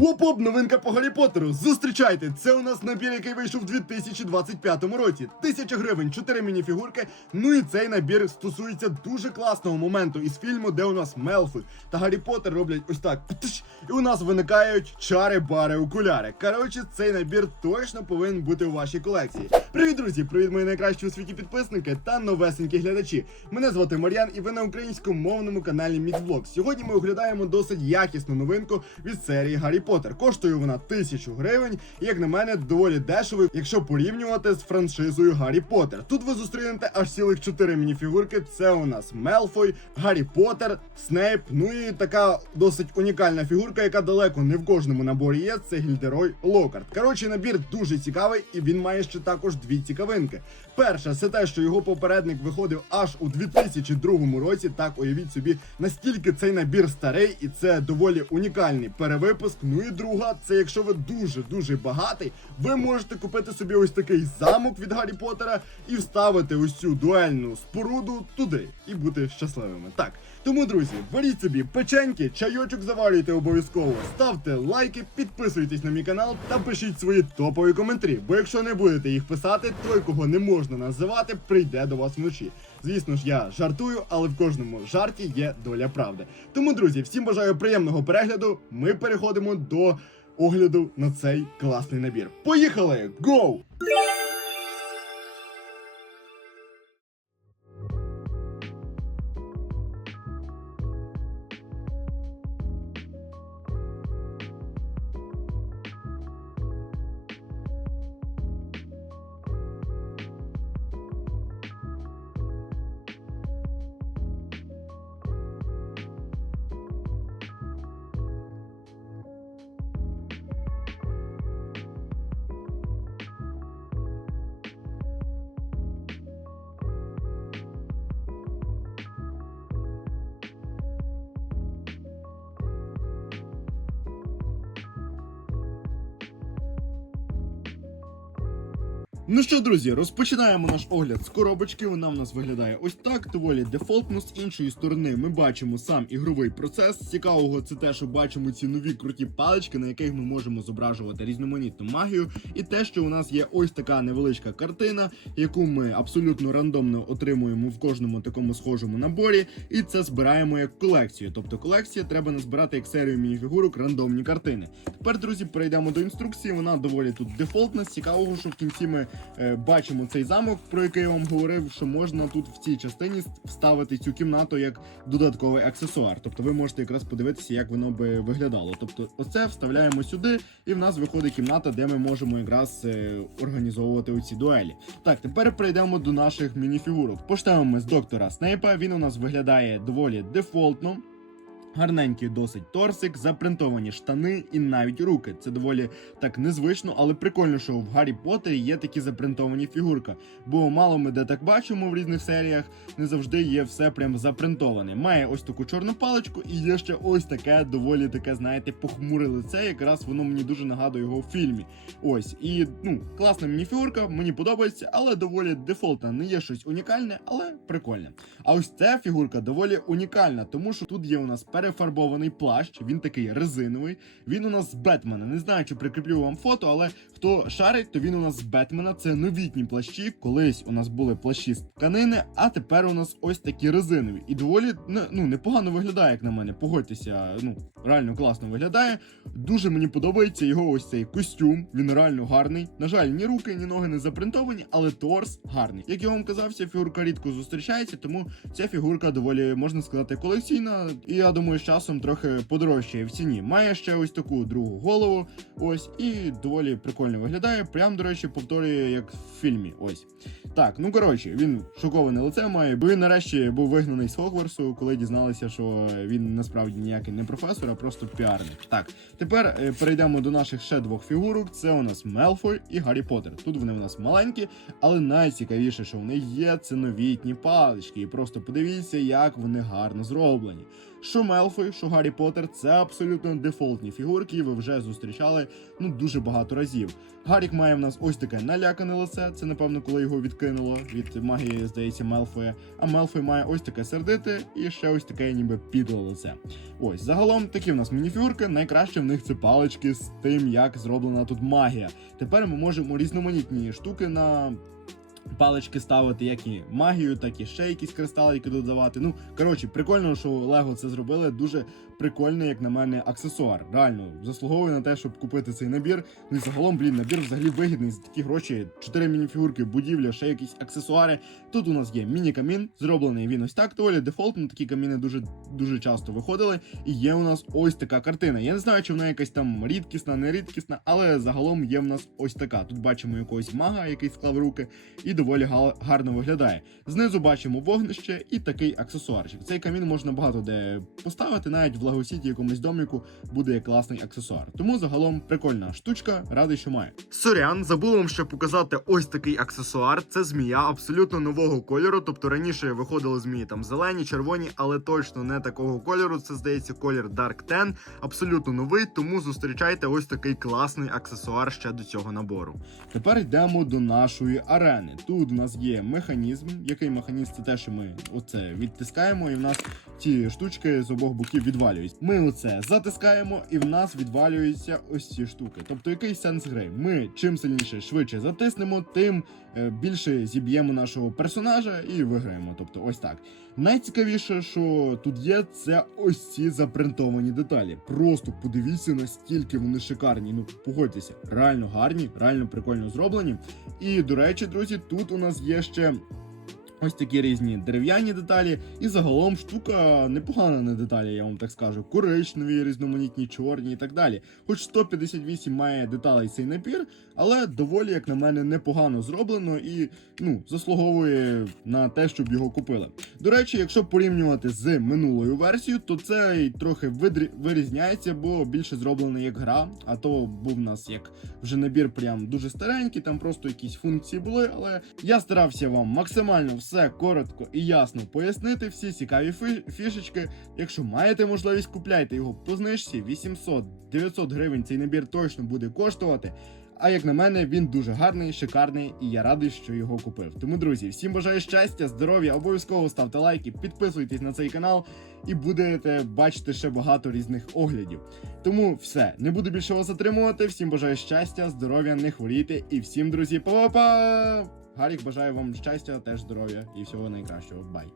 Оп-оп, новинка по Гаррі Поттеру. Зустрічайте! Це у нас набір, який вийшов у 2025 році. Тисяча гривень, 4 мініфігурки. Ну і цей набір стосується дуже класного моменту із фільму, де у нас Мелфи та Гаррі Поттер роблять ось так. І у нас виникають чари, бари, окуляри. Коротше, цей набір точно повинен бути у вашій колекції. Привіт, друзі! Привіт, мої найкращі у світі підписники та новесенькі глядачі. Мене звати Мар'ян, і ви на українськомовному каналі Мідвлог. Сьогодні ми оглядаємо досить якісну новинку від серії Гаррі Поттер. Коштує вона тисячу гривень, і як на мене, доволі дешево, якщо порівнювати з франшизою Гаррі Поттер. Тут ви зустрінете аж цілих чотири мініфігурки. Це у нас Мелфой, Гаррі Поттер, Снейп. Ну і така досить унікальна фігурка, яка далеко не в кожному наборі є. Це Гільдерой Локарт. Коротше, набір дуже цікавий, і він має ще також дві цікавинки. Перша, це те, що його попередник виходив аж у 2002 році. Так уявіть собі, настільки цей набір старий, і це доволі унікальний перевипуск. Ну і друга, це якщо ви дуже дуже багатий, ви можете купити собі ось такий замок від Гаррі Поттера і вставити ось цю дуельну споруду туди і бути щасливими. Так. Тому, друзі, беріть собі печеньки, чайочок заварюйте обов'язково, ставте лайки, підписуйтесь на мій канал та пишіть свої топові коментарі. Бо якщо не будете їх писати, той, кого не можна називати, прийде до вас вночі. Звісно ж, я жартую, але в кожному жарті є доля правди. Тому, друзі, всім бажаю приємного перегляду. Ми переходимо до огляду на цей класний набір. Поїхали! Гоу! Ну що, друзі, розпочинаємо наш огляд з коробочки. Вона в нас виглядає ось так, доволі дефолтно. З іншої сторони ми бачимо сам ігровий процес. Цікавого це те, що бачимо ці нові круті палички, на яких ми можемо зображувати різноманітну магію. І те, що у нас є ось така невеличка картина, яку ми абсолютно рандомно отримуємо в кожному такому схожому наборі, і це збираємо як колекцію. Тобто колекція треба назбирати як серію мініфігурок рандомні картини. Тепер, друзі, перейдемо до інструкції. Вона доволі тут дефолтна. Цікавого, що в кінці ми бачимо цей замок, про який я вам говорив, що можна тут в цій частині вставити цю кімнату як додатковий аксесуар. Тобто ви можете якраз подивитися, як воно би виглядало. Тобто, оце вставляємо сюди, і в нас виходить кімната, де ми можемо якраз е, організовувати оці дуелі. Так, тепер перейдемо до наших мініфігурок. Почнемо ми з доктора Снейпа. Він у нас виглядає доволі дефолтно. Гарненький досить торсик, запринтовані штани і навіть руки. Це доволі так незвично, але прикольно, що в Гаррі Поттері є такі запринтовані фігурка. Бо мало ми де так бачимо в різних серіях, не завжди є все прям запринтоване. Має ось таку чорну паличку, і є ще ось таке доволі таке, знаєте, похмуре лице. Якраз воно мені дуже нагадує його в фільмі. Ось і ну класна мініфігурка, мені подобається, але доволі дефолтна. Не є щось унікальне, але прикольне. А ось ця фігурка доволі унікальна, тому що тут є у нас перефарбований плащ, він такий резиновий. Він у нас з Бетмена. Не знаю, чи прикріплю вам фото, але хто шарить, то він у нас з Бетмена. Це новітні плащі. Колись у нас були плащі з тканини, а тепер у нас ось такі резинові. І доволі ну, непогано виглядає, як на мене. Погодьтеся, ну реально класно виглядає. Дуже мені подобається його ось цей костюм. Він реально гарний. На жаль, ні руки, ні ноги не запринтовані, але торс гарний. Як я вам казав, ця фігурка рідко зустрічається, тому ця фігурка доволі можна сказати колекційна. І я думаю, з часом трохи подорожчає в ціні. Має ще ось таку другу голову. Ось, і доволі прикольно виглядає. Прям, до речі, повторює як в фільмі. Ось. Так, ну коротше, він шоковане лице має, бо він нарешті був вигнаний з Хогвартсу, коли дізналися, що він насправді ніякий не професор, а просто піарник. Так, тепер е, перейдемо до наших ще двох фігурок. Це у нас Мелфой і Гаррі Поттер. Тут вони у нас маленькі, але найцікавіше, що вони є, це новітні палички. І просто подивіться, як вони гарно зроблені. Що Мелфой, що Гаррі Поттер це абсолютно дефолтні фігурки, і ви вже зустрічали ну дуже багато разів. Гаррік має в нас ось таке налякане лице. Це напевно, коли його відкинуло від магії, здається, Мелфоя. А Мелфой має ось таке сердите і ще ось таке, ніби підле лице. Ось загалом такі в нас мініфюрки. Найкраще в них це палички з тим, як зроблена тут магія. Тепер ми можемо різноманітні штуки на. Палички ставити як і магію, так і ще якісь кристалики додавати. Ну коротше, прикольно, що Лего це зробили. Дуже прикольний, як на мене, аксесуар. Реально заслуговує на те, щоб купити цей набір. Ну і загалом, блін, набір взагалі вигідний за такі гроші. Чотири мініфігурки, будівля, ще якісь аксесуари. Тут у нас є міні-камін, зроблений він ось так. Доволі дефолтно. Такі каміни дуже дуже часто виходили. І є у нас ось така картина. Я не знаю, чи вона якась там рідкісна, не рідкісна, але загалом є в нас ось така. Тут бачимо якогось мага, який склав руки, і доволі гарно виглядає. Знизу бачимо вогнище і такий аксесуарчик. Цей камін можна багато де поставити, навіть в Лагосіті якомусь доміку буде як класний аксесуар. Тому загалом прикольна штучка, радий, що має. Сорян, забув вам ще показати ось такий аксесуар. Це змія абсолютно нового кольору. Тобто раніше виходили змії там зелені, червоні, але точно не такого кольору. Це здається колір Dark Ten. Абсолютно новий, тому зустрічайте ось такий класний аксесуар ще до цього набору. Тепер йдемо до нашої арени. Тут в нас є механізм. Який механізм це те, що ми оце відтискаємо, і в нас ці штучки з обох боків відвалюються. Ми оце затискаємо, і в нас відвалюються ось ці штуки. Тобто, який сенс гри? Ми чим сильніше швидше затиснемо, тим е, більше зіб'ємо нашого персонажа і виграємо. Тобто, ось так. Найцікавіше, що тут є, це ось ці запринтовані деталі. Просто подивіться, настільки вони шикарні. Ну погодьтеся, реально гарні, реально прикольно зроблені. І до речі, друзі, тут у нас є ще. Ось такі різні дерев'яні деталі, і загалом штука непогана на деталі, я вам так скажу. Коричневі, різноманітні, чорні і так далі. Хоч 158 має деталей цей набір, але доволі, як на мене, непогано зроблено і ну, заслуговує на те, щоб його купили. До речі, якщо порівнювати з минулою версією, то цей трохи видрі... вирізняється, бо більше зроблений як гра. А то був у нас як вже набір прям дуже старенький, там просто якісь функції були. Але я старався вам максимально все коротко і ясно пояснити, всі цікаві фішечки. Якщо маєте можливість, купляйте його по знижці 800-900 гривень. Цей набір точно буде коштувати. А як на мене, він дуже гарний, шикарний, і я радий, що його купив. Тому, друзі, всім бажаю щастя, здоров'я, обов'язково ставте лайки, підписуйтесь на цей канал і будете бачити ще багато різних оглядів. Тому все, не буду більше вас затримувати. Всім бажаю щастя, здоров'я, не хворійте і всім, друзі, па-па-па! Гарік бажаю вам щастя, теж здоров'я і всього найкращого. Бай!